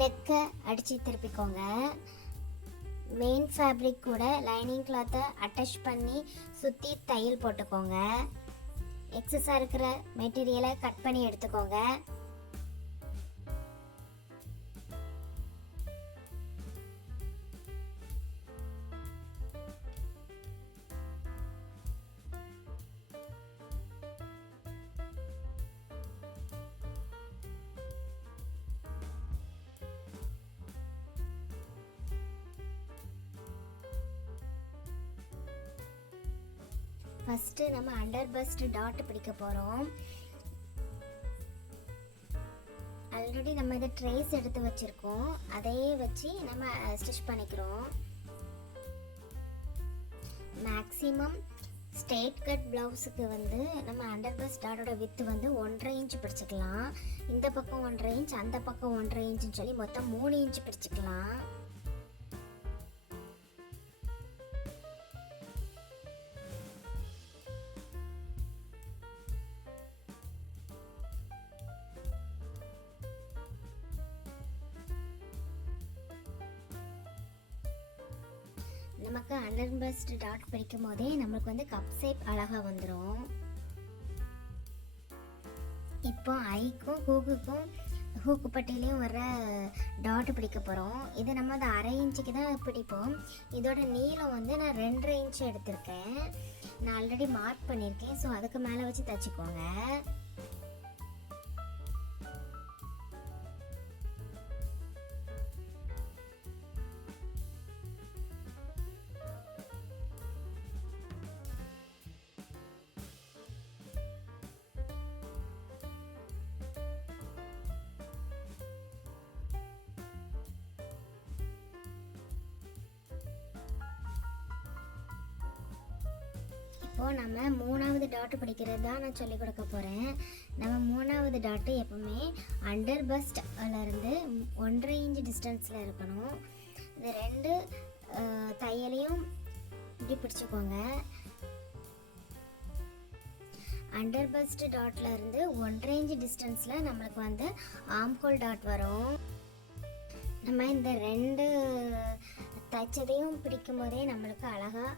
நெக்கை அடித்து திருப்பிக்கோங்க. Main fabric கூட lining கிளாத்தை அட்டாச் பண்ணி சுற்றி தையல் போட்டுக்கோங்க. எக்ஸஸாக இருக்கிற மெட்டீரியலை கட் பண்ணி எடுத்துக்கோங்க. ஃபஸ்ட்டு நம்ம அண்டர் பஸ்ட் டாட் பிடிக்க போகிறோம். ஆல்ரெடி நம்ம இதை ட்ரேஸ் எடுத்து வச்சுருக்கோம், அதையே வச்சு நம்ம ஸ்டிச் பண்ணிக்கிறோம். மேக்ஸிமம் ஸ்ட்ரெயிட் கட் ப்ளவுஸுக்கு வந்து நம்ம அண்டர் பஸ்ட் டாட்டோட வித்து வந்து 1.5 இன்ச் பிடிச்சிக்கலாம். இந்த பக்கம் 1.5 இன்ச், அந்த பக்கம் 1.5 இன்ச்சுன்னு சொல்லி மொத்தம் 3 இன்ச் பிடிச்சிக்கலாம். நமக்கு அண்டர் பஸ்ட் டாட் பிடிக்கும் போதே நம்மளுக்கு வந்து கப் ஷேப் அழகாக வந்துடும். இப்போ ஐக்கும் ஹூக்குக்கும் ஹூக்கு பட்டிலையும் வர டாட் பிடிக்க போகிறோம். இது நம்ம அந்த 1/2 இன்ச்சுக்கு தான் பிடிப்போம். இதோட நீளம் வந்து நான் 2.5 இன்ச்சு எடுத்திருக்கேன். நான் ஆல்ரெடி மார்க் பண்ணியிருக்கேன். ஸோ அதுக்கு மேலே வச்சு தைச்சிக்கோங்க. இப்போது நம்ம 3வது டாட்டு பிடிக்கிறது தான் நான் சொல்லிக் கொடுக்க போகிறேன். நம்ம 3வது டாட்டு எப்போவுமே அண்டர் பஸ்ட்லேருந்து 1.5 இன்ச் டிஸ்டன்ஸில் இருக்கணும். இது 2 தையலையும் இப்படி பிடிச்சிக்கோங்க. அண்டர் பஸ்ட் டாட்லேருந்து 1.5 இன்ச் டிஸ்டன்ஸில் நம்மளுக்கு வந்து ஆர்ம்ஹோல் டாட் வரும். நம்ம இந்த 2 தைச்சதையும் பிடிக்கும் போதே நம்மளுக்கு அழகாக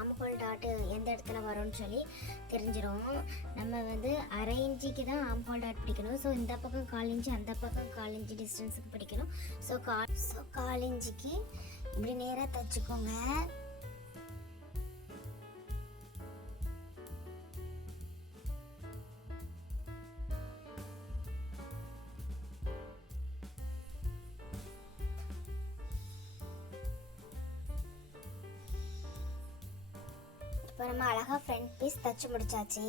ஆர்ம்ஹோல் டாட்டு எந்த இடத்துல வரும்னு சொல்லி தெரிஞ்சிடும். நம்ம வந்து 1/2 இன்ச்சுக்கு தான் ஆர்ம்ஹோல் டாட் பிடிக்கணும். ஸோ இந்த பக்கம் 1/4 இன்ச்சு, அந்த பக்கம் 1/4 இன்ச்சு டிஸ்டன்ஸுக்கு பிடிக்கணும். ஸோ 1/4 இன்ச்சுக்கு இப்படி நேராக தைச்சிக்கோங்க. இப்போ நம்ம அழகாக ஃப்ரண்ட் பீஸ் தைச்சி முடிச்சாச்சு.